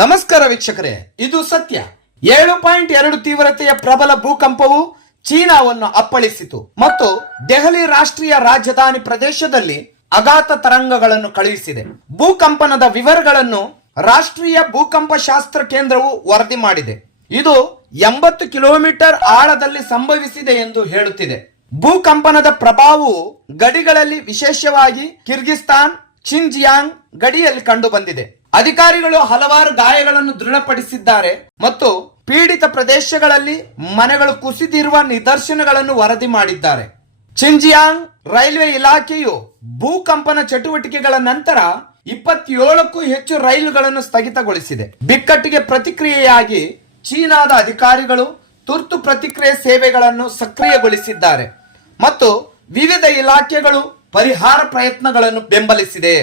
ನಮಸ್ಕಾರ ವೀಕ್ಷಕರೇ, ಇದು ಸತ್ಯ. 7.2 ತೀವ್ರತೆಯ ಪ್ರಬಲ ಭೂಕಂಪವು ಚೀನಾವನ್ನು ಅಪ್ಪಳಿಸಿತು ಮತ್ತು ದೆಹಲಿ ರಾಷ್ಟ್ರೀಯ ರಾಜಧಾನಿ ಪ್ರದೇಶದಲ್ಲಿ ಅಗಾಧ ತರಂಗಗಳನ್ನು ಕಳುಹಿಸಿದೆ. ಭೂಕಂಪನದ ವಿವರಗಳನ್ನು ರಾಷ್ಟ್ರೀಯ ಭೂಕಂಪ ಶಾಸ್ತ್ರ ಕೇಂದ್ರವು ವರದಿ ಮಾಡಿದೆ. ಇದು 80 ಕಿಲೋಮೀಟರ್ ಆಳದಲ್ಲಿ ಸಂಭವಿಸಿದೆ ಎಂದು ಹೇಳುತ್ತಿದೆ. ಭೂಕಂಪನದ ಪ್ರಭಾವವು ಗಡಿಗಳಲ್ಲಿ, ವಿಶೇಷವಾಗಿ ಕಿರ್ಗಿಸ್ತಾನ್, ಶಿನ್ಜಿಯಾಂಗ್ ಗಡಿಯಲ್ಲಿ ಕಂಡು ಬಂದಿದೆ. ಅಧಿಕಾರಿಗಳು ಹಲವಾರು ಗಾಯಗಳನ್ನು ದೃಢಪಡಿಸಿದ್ದಾರೆ ಮತ್ತು ಪೀಡಿತ ಪ್ರದೇಶಗಳಲ್ಲಿ ಮನೆಗಳು ಕುಸಿದಿರುವ ನಿದರ್ಶನಗಳನ್ನು ವರದಿ ಮಾಡಿದ್ದಾರೆ. ಶಿನ್ಜಿಯಾಂಗ್ ರೈಲ್ವೆ ಇಲಾಖೆಯು ಭೂಕಂಪನ ಚಟುವಟಿಕೆಗಳ ನಂತರ 27ಕ್ಕೂ ಹೆಚ್ಚು ರೈಲುಗಳನ್ನು ಸ್ಥಗಿತಗೊಳಿಸಿದೆ. ಬಿಕ್ಕಟ್ಟಿಗೆ ಪ್ರತಿಕ್ರಿಯೆಯಾಗಿ ಚೀನಾದ ಅಧಿಕಾರಿಗಳು ತುರ್ತು ಪ್ರತಿಕ್ರಿಯೆ ಸೇವೆಗಳನ್ನು ಸಕ್ರಿಯಗೊಳಿಸಿದ್ದಾರೆ ಮತ್ತು ವಿವಿಧ ಇಲಾಖೆಗಳು ಪರಿಹಾರ ಪ್ರಯತ್ನಗಳನ್ನು ಬೆಂಬಲಿಸಿದೆ.